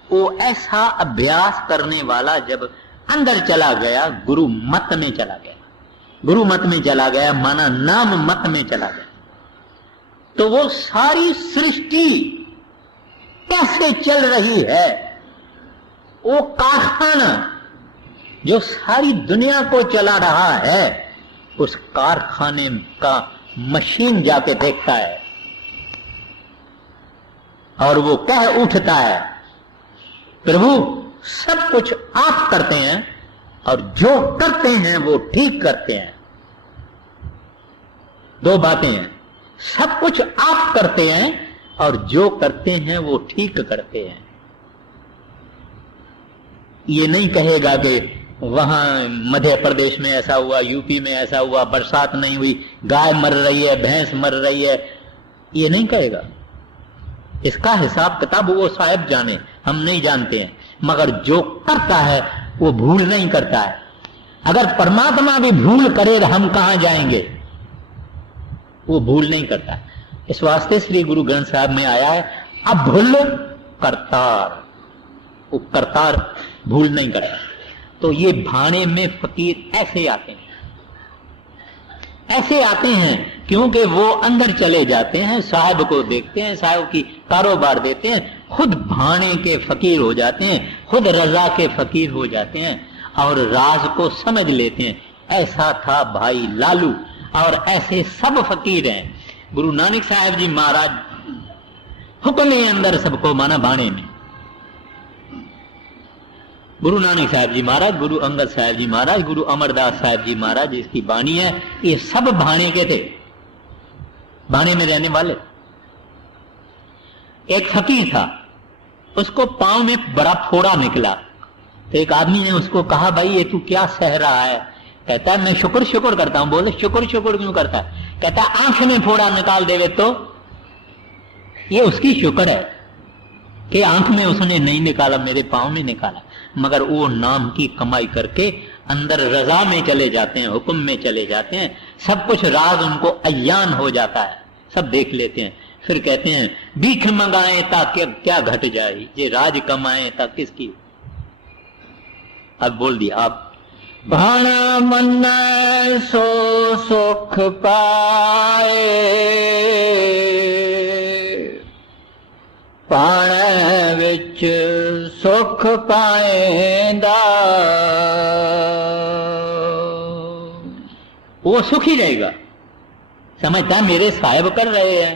वो ऐसा अभ्यास करने वाला जब अंदर चला गया, गुरु मत में चला गया, गुरु मत में चला गया, माना नाम मत में चला गया, तो वो सारी सृष्टि कैसे चल रही है, वो कारखाना जो सारी दुनिया को चला रहा है, उस कारखाने का मशीन जाके देखता है और वो कह उठता है प्रभु सब कुछ आप करते हैं और जो करते हैं वो ठीक करते हैं। 2 बातें हैं, सब कुछ आप करते हैं और जो करते हैं वो ठीक करते हैं। ये नहीं कहेगा कि वहां मध्य प्रदेश में ऐसा हुआ, यूपी में ऐसा हुआ, बरसात नहीं हुई, गाय मर रही है, भैंस मर रही है, ये नहीं कहेगा। इसका हिसाब किताब वो साहब जाने, हम नहीं जानते हैं, मगर जो करता है वो भूल नहीं करता है। अगर परमात्मा भी भूल करे तो हम कहां जाएंगे? वो भूल नहीं करता। इस वास्ते श्री गुरु ग्रंथ साहब में आया है अभूल करतार, वो करतार भूल नहीं करता। तो ये भाने में फकीर ऐसे आते हैं, ऐसे आते हैं क्योंकि वो अंदर चले जाते हैं, साहब को देखते हैं, साहब की कारोबार देते हैं, खुद भाने के फकीर हो जाते हैं, खुद रजा के फकीर हो जाते हैं और राज को समझ लेते हैं। ऐसा था भाई लालू और ऐसे सब फकीर हैं। गुरु नानक साहब जी महाराज हुक्म है अंदर सबको माना भाने में। गुरु नानक साहब जी महाराज, गुरु अंगद साहब जी महाराज, गुरु अमरदास साहब जी महाराज, इसकी बाणी है, ये सब भाने के थे, भाने में रहने वाले। एक फकीर था, उसको पांव में बड़ा फोड़ा निकला, तो एक आदमी ने उसको कहा, भाई ये तू क्या सह रहा है? कहता है मैं शुक्र शुक्र करता हूं। बोले शुक्र शुक्र क्यों करता है? कहता है आंख में फोड़ा निकाल देवे तो ये उसकी शुक्र है कि आंख में उसने नहीं निकाला, मेरे पांव में निकाला। मगर वो नाम की कमाई करके अंदर रजा में चले जाते हैं, हुक्म में चले जाते हैं, सब कुछ राज उनको अय्यान हो जाता है, सब देख लेते हैं। फिर कहते हैं भीख मंगाए ताकि क्या घट जाए, ये राज कमाए ता किसकी। अब बोल दिया आप, भाना मन सो सुख पाए, पाण विच सुख पाएंदा। वो सुखी रहेगा, समझता मेरे साहिब कर रहे हैं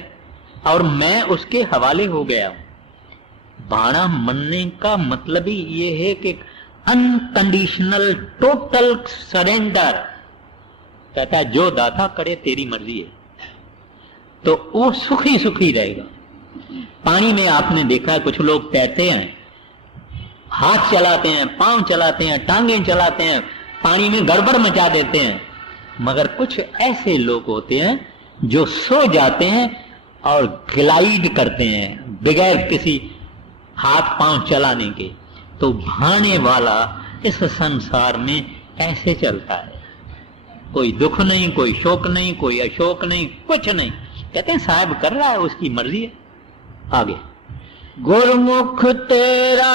और मैं उसके हवाले हो गया हूं। बाणा मनने का मतलब ही ये है कि अनकंडीशनल टोटल सरेंडर। कहता है जो दाता करे तेरी मर्जी है, तो वो सुखी सुखी रहेगा। पानी में आपने देखा कुछ लोग तैरते हैं, हाथ चलाते हैं, पांव चलाते हैं, टांगें चलाते हैं, पानी में गड़बड़ मचा देते हैं। मगर कुछ ऐसे लोग होते हैं जो सो जाते हैं और ग्लाइड करते हैं बगैर किसी हाथ पांव चलाने के। तो भाने वाला इस संसार में ऐसे चलता है, कोई दुख नहीं, कोई शोक नहीं, कोई अशोक नहीं, कुछ नहीं। कहते हैं साहब कर रहा है, उसकी मर्जी है। आगे, गुरमुख तेरा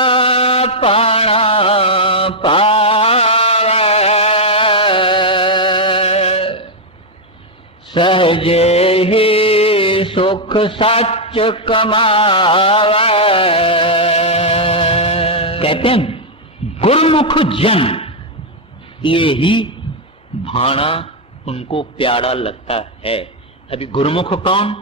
पाणा पावे, सहजे ही सुख सच कमावे। कहते हैं गुरमुख जन, ये ही भाना उनको प्यारा लगता है। अभी गुरमुख कौन?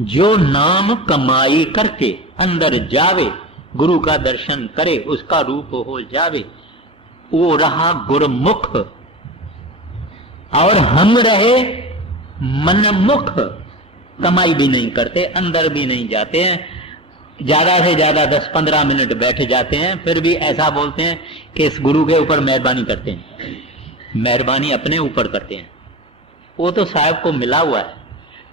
जो नाम कमाई करके अंदर जावे, गुरु का दर्शन करे, उसका रूप हो जावे, वो रहा गुरमुख। और हम रहे मनमुख, कमाई भी नहीं करते, अंदर भी नहीं जाते हैं, ज्यादा से ज्यादा 10-15 मिनट बैठ जाते हैं, फिर भी ऐसा बोलते हैं कि इस गुरु के ऊपर मेहरबानी करते हैं। मेहरबानी अपने ऊपर करते हैं। वो तो साहब को मिला हुआ है,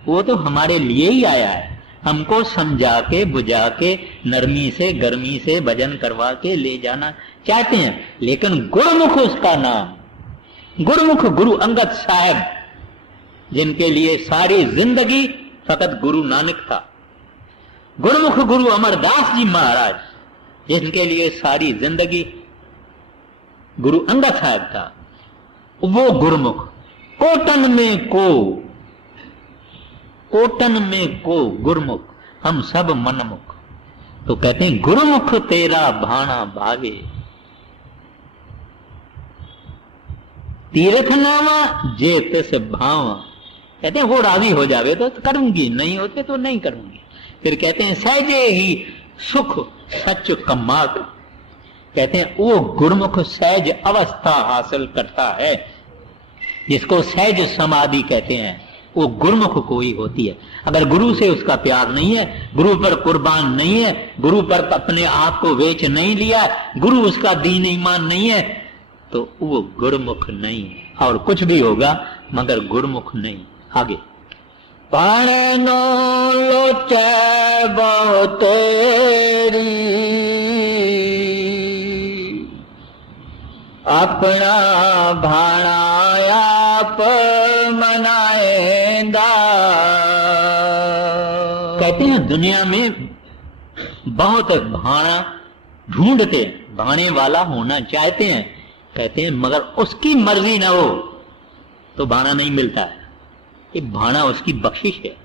वो तो हमारे लिए ही आया है, हमको समझा के बुझा के नरमी से गर्मी से भजन करवा के ले जाना चाहते हैं। लेकिन गुरमुख उसका नाम, गुरमुख गुरु अंगद साहब, जिनके लिए सारी जिंदगी फकत गुरु नानक था। गुरमुख गुरु अमरदास जी महाराज, जिनके लिए सारी जिंदगी गुरु अंगद साहब था, वो गुरमुख। कोटन में को, कोटन में को गुरमुख, हम सब मनमुख। तो कहते हैं गुरमुख तेरा भाना भागे, तीर्थ नावा जे तिस भावा। कहते हैं वो राजी हो जावे तो करूंगी, नहीं होते तो नहीं करूंगी। फिर कहते हैं सहजे ही सुख सच कमाग। कहते हैं वो गुरमुख सहज अवस्था हासिल करता है, जिसको सहज समाधि कहते हैं, वो गुरमुख को ही होती है। अगर गुरु से उसका प्यार नहीं है, गुरु पर कुर्बान नहीं है, गुरु पर अपने आप को बेच नहीं लिया, गुरु उसका दीन ईमान नहीं है, तो वो गुरमुख नहीं है। और कुछ भी होगा मगर गुरमुख नहीं। आगे, पाणे नो लोचे बहु तेरी, अपना भाणा आप मनाएंदा। कहते हैं दुनिया में बहुत भाणा ढूंढते, भाणे वाला होना चाहते हैं, कहते हैं मगर उसकी मर्जी ना हो तो भाणा नहीं मिलता है। ये भाणा उसकी बख्शिश है।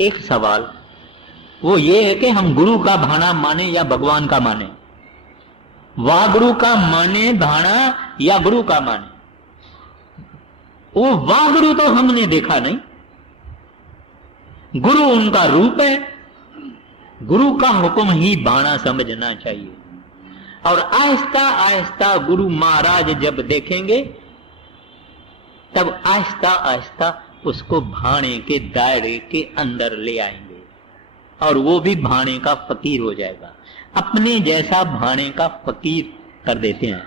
एक सवाल वो ये है कि हम गुरु का भाणा माने या भगवान का माने, वागुरु का माने भाणा या गुरु का माने। वो वागुरु तो हमने देखा नहीं, गुरु उनका रूप है, गुरु का हुक्म ही भाणा समझना चाहिए। और आहिस्ता आहिस्ता गुरु महाराज जब देखेंगे तब आहिस्ता आहिस्ता उसको भाणे के दायरे के अंदर ले आएंगे और वो भी भाणे का फकीर हो जाएगा, अपने जैसा भाणे का फकीर कर देते हैं।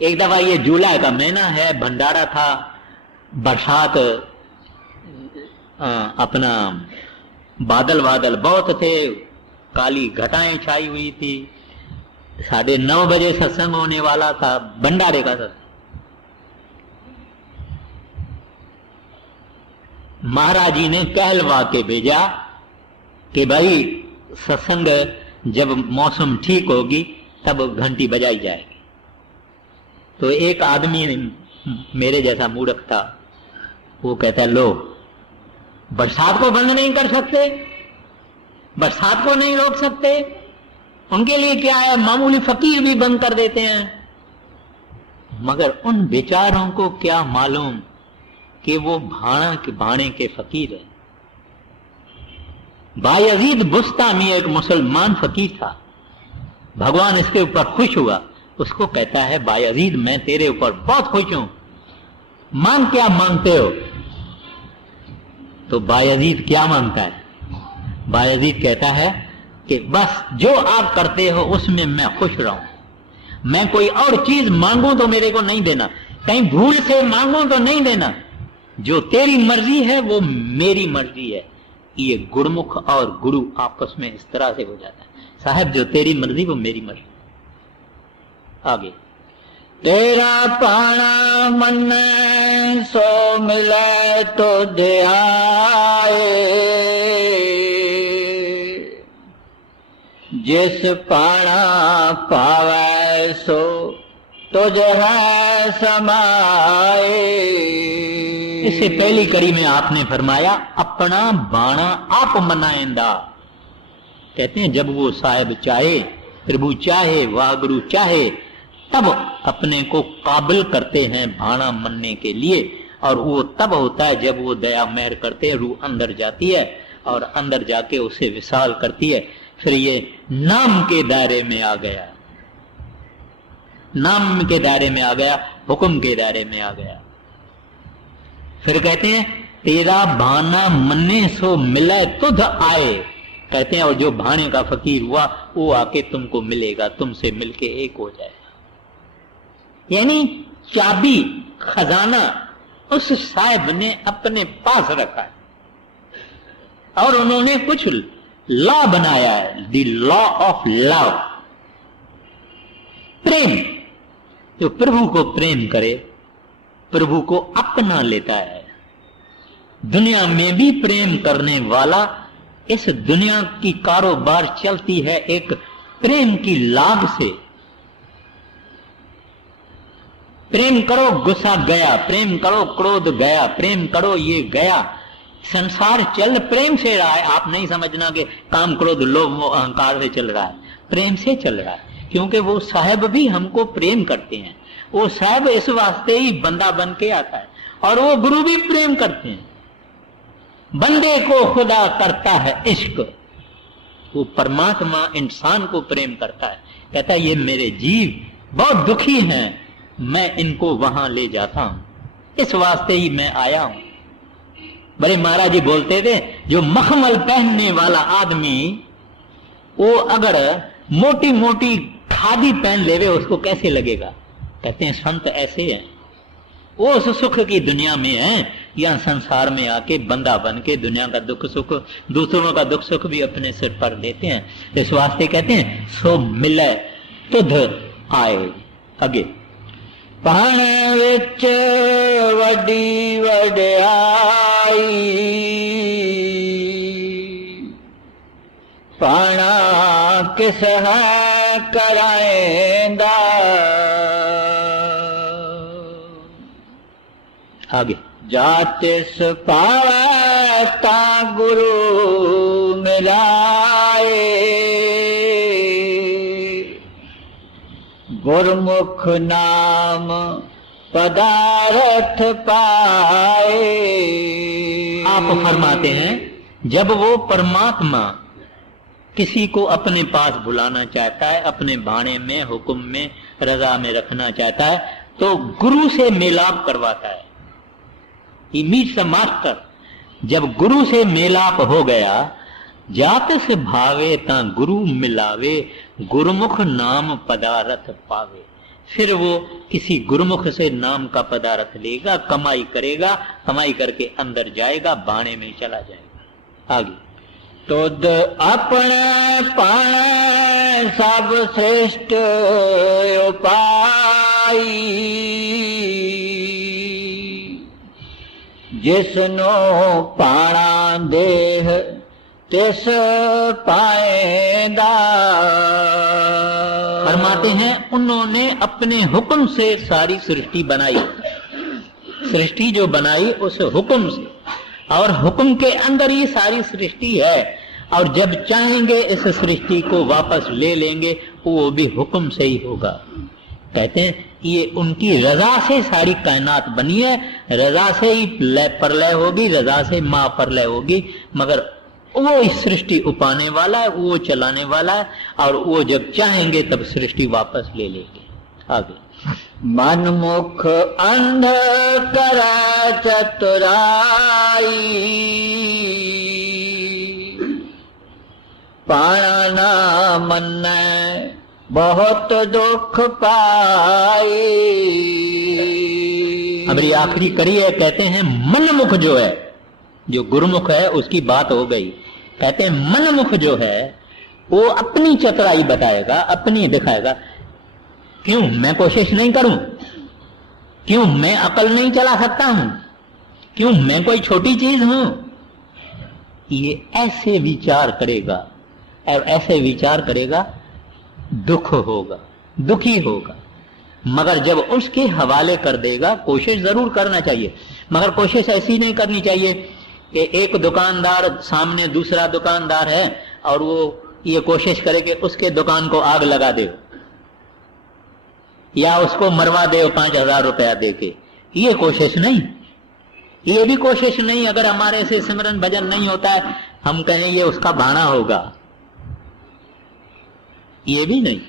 एक दफा ये जुलाई का महीना है, भंडारा था, बरसात, अपना बादल बादल बहुत थे, काली घटाएं छाई हुई थी। 9:30 बजे सत्संग होने वाला था, भंडारे का सत्संग। महाराज जी ने कहलवा के भेजा कि भाई सत्संग जब मौसम ठीक होगी तब घंटी बजाई जाएगी। तो एक आदमी मेरे जैसा मूर्ख था, वो कहता है लो बरसात को बंद नहीं कर सकते, बरसात को नहीं रोक सकते, उनके लिए क्या है, मामूली फकीर भी बंद कर देते हैं। मगर उन बेचारों को क्या मालूम कि वो भाणे के फकीर है। बायजीद बुस्तामी एक मुसलमान फकीर था, भगवान इसके ऊपर खुश हुआ, उसको कहता है बायजीद मैं तेरे ऊपर बहुत खुश हूं, मांग क्या मांगते हो। तो बायजीद क्या मांगता है, बायजीद कहता है कि बस जो आप करते हो उसमें मैं खुश रहूं, मैं कोई और चीज मांगू तो मेरे को नहीं देना, कहीं भूल से मांगू तो नहीं देना, जो तेरी मर्जी है वो मेरी मर्जी है। ये गुरुमुख और गुरु आपस में इस तरह से हो जाता है, साहब जो तेरी मर्जी वो मेरी मर्जी। आगे तेरा पाना मन सो मिले तो ध्याए, जिस पाना पावे सो तुझ है समाए। इससे पहली कड़ी में आपने फरमाया अपना बाणा आप मनाएंदा। कहते हैं जब वो साहिब चाहे, प्रभु चाहे, वागुरु चाहे, तब अपने को काबिल करते हैं भाणा मनने के लिए। और वो तब होता है जब वो दया मेहर करते हैं, रूह अंदर जाती है और अंदर जाके उसे विशाल करती है। फिर ये नाम के दायरे में आ गया, नाम के दायरे में आ गया, हुक्म के दायरे में आ गया। फिर कहते हैं तेरा भाना मन्ने सो मिले तुझ आए। कहते हैं और जो भाने का फकीर हुआ वो आके तुमको मिलेगा, तुमसे मिलके एक हो जाएगा। यानी चाबी खजाना उस साहिब ने अपने पास रखा है और उन्होंने कुछ लॉ बनाया है, द लॉ ऑफ लव। प्रेम, जो प्रभु को प्रेम करे प्रभु को अपना लेता है। दुनिया में भी प्रेम करने वाला, इस दुनिया की कारोबार चलती है एक प्रेम की लाग से। प्रेम करो गुस्सा गया, प्रेम करो क्रोध गया, प्रेम करो ये गया। संसार चल प्रेम से रहा है। आप नहीं समझना कि काम क्रोध लोभ अहंकार से चल रहा है, प्रेम से चल रहा है। क्योंकि वो साहब भी हमको प्रेम करते हैं, वो साहब इस वास्ते ही बंदा बन के आता है और वो गुरु भी प्रेम करते हैं। बंदे को खुदा करता है इश्क, वो परमात्मा इंसान को प्रेम करता है, कहता है ये मेरे जीव बहुत दुखी हैं, मैं इनको वहां ले जाता हूं, इस वास्ते ही मैं आया हूं। बड़े महाराज जी बोलते थे जो मखमल पहनने वाला आदमी वो अगर मोटी मोटी खादी पहन लेवे उसको कैसे लगेगा। कहते हैं संत ऐसे हैं, वो उस सुख की दुनिया में है या संसार में आके बंदा बन के दुनिया का दुख सुख, दूसरों का दुख सुख भी अपने सिर पर लेते हैं। इस वास्ते कहते हैं सो मिले तुध आए। आगे पाने विच वडी वड्याई, पाना किस है कराएंदा। आगे जातिस पावै ता गुरु मिलाए, गुरमुख नाम पदारथ पाए। आप फरमाते हैं जब वो परमात्मा किसी को अपने पास बुलाना चाहता है, अपने भाणे में, हुक्म में, रजा में रखना चाहता है, तो गुरु से मेलाप करवाता है। He meets the master. जब गुरु से मेलाप हो गया, जात से भावे ता गुरु मिलावे, गुरुमुख नाम पदारथ पावे। फिर वो किसी गुरुमुख से नाम का पदार्थ लेगा, कमाई करेगा, कमाई करके अंदर जाएगा, बाणे में चला जाएगा। आगे तुद अपने पाण सब श्रेष्ठ उपाई, जिसनो पाणा देह तिस पाएगा। फरमाते हैं उन्होंने अपने हुक्म से सारी सृष्टि बनाई। सृष्टि जो बनाई उस हुक्म से, और हुक्म के अंदर ही सारी सृष्टि है। और जब चाहेंगे इस सृष्टि को वापस ले लेंगे, वो भी हुक्म से ही होगा। कहते हैं ये उनकी रजा से सारी कायनात बनी है, रजा से ही प्रलय होगी, रजा से महाप्रलय होगी। मगर वो इस सृष्टि उपाने वाला है, वो चलाने वाला है, और वो जब चाहेंगे तब सृष्टि वापस ले लेंगे। आगे मन मुख अंध कर चतुराई, पाणा मन बहुत दुख पाई। अब ये आखिरी कड़ी है। कहते हैं मनमुख जो है, जो गुरुमुख है, उसकी बात हो गई। कहते हैं मनमुख जो है वो अपनी चतुराई बताएगा, अपनी दिखाएगा। क्यों मैं कोशिश नहीं करूं? क्यों मैं अकल नहीं चला सकता हूं? क्यों मैं कोई छोटी चीज हूं? ये ऐसे विचार करेगा, और ऐसे विचार करेगा दुख होगा, दुखी होगा। मगर जब उसके हवाले कर देगा, कोशिश जरूर करना चाहिए, मगर कोशिश ऐसी नहीं करनी चाहिए कि एक दुकानदार सामने दूसरा दुकानदार है और वो ये कोशिश करे कि उसके दुकान को आग लगा दे या उसको मरवा दे 5,000 रुपया देके। ये कोशिश नहीं, ये भी कोशिश नहीं। अगर हमारे से सिमरन भजन नहीं होता है, हम कहें ये उसका भाना होगा, ये भी नहीं।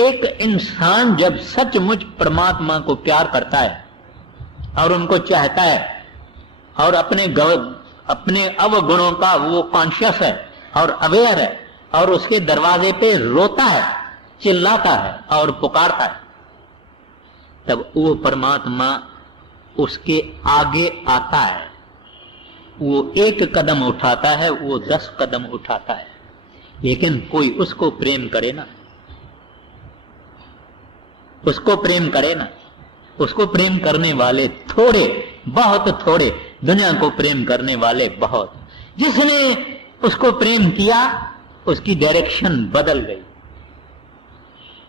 एक इंसान जब सचमुच परमात्मा को प्यार करता है और उनको चाहता है और अपने अवगुणों का वो कॉन्शियस है और अवेयर है, और उसके दरवाजे पे रोता है, चिल्लाता है और पुकारता है, तब वो परमात्मा उसके आगे आता है। वो एक कदम उठाता है, वो 10 कदम उठाता है। लेकिन कोई उसको प्रेम करे ना, उसको प्रेम करे ना। उसको प्रेम करने वाले थोड़े, बहुत थोड़े, दुनिया को प्रेम करने वाले बहुत। जिसने उसको प्रेम किया उसकी डायरेक्शन बदल गई,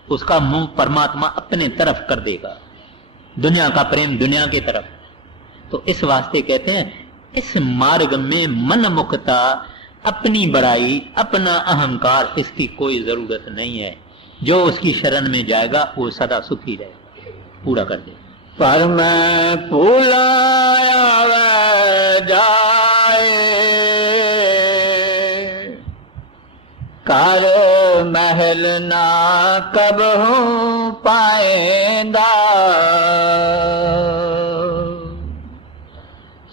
उसका मुंह परमात्मा अपने तरफ कर देगा, दुनिया का प्रेम दुनिया की तरफ। तो इस वास्ते कहते हैं इस मार्ग में मन मुक्ता, अपनी बड़ाई, अपना अहंकार, इसकी कोई जरूरत नहीं है। जो उसकी शरण में जाएगा वो सदा सुखी रहेगा। पूरा कर दे। पर मैं फूलाया जाए, कर महल ना कब हूँ पाएंदा,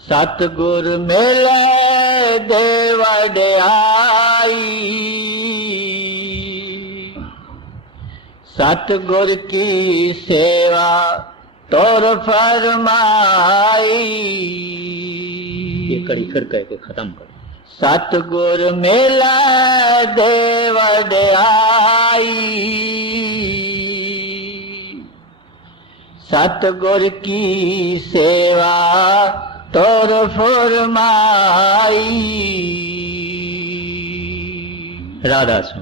सतगुर मिले दे वड्याई, सतगुर की सेवा तोर फरमाई। ये कड़ी फिर कह के खत्म कर। सतगुर मिला दे वड्याई, सतगुर की सेवा तोर फरमाई। राधा स्वामी।